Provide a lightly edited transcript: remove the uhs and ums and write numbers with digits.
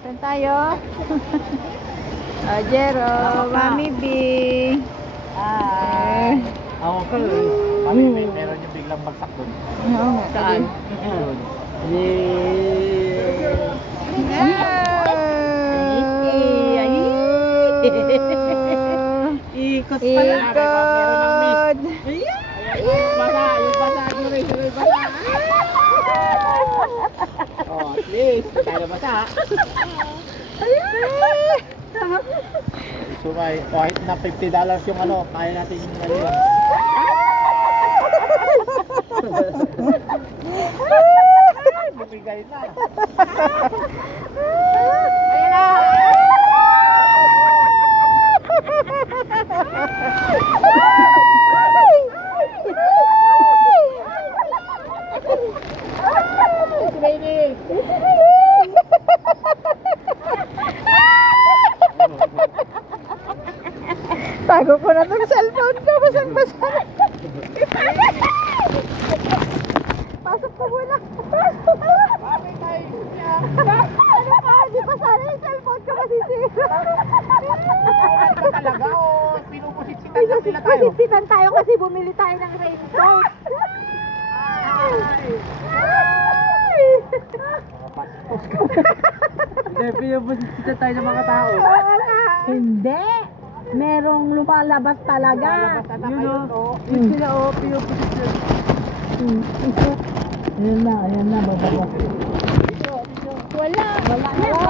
Saan tayo? Jero, Mami B. Ako ka Mami, meron yung biglang bagsak doon. Oo nga. Saan? Doon. Ikot pala. Ikot. Yung basa, yung basa. Oh, at least, tayo basa. So, kahit na $50 yung ano, kaya natin yung ano yun. Bumigay na. Ayan na. Tago ko na itong cellphone ko. Basang-basa. Pasok ko muna. Bakit tayo siya? Ano ka? Di pa sana yung cellphone ko masisira. Ano talaga o pinupusit-sitan lang nila tayo? Pusitsitan tayo kasi bumili tayo ng raincoat. Hindi, pinupusit-sitan tayo ng mga tao. Hindi. Merong lumalabas talaga. Yun o. Yun sila o, pinupusit-sitan. Ayan na, bababa. Wala.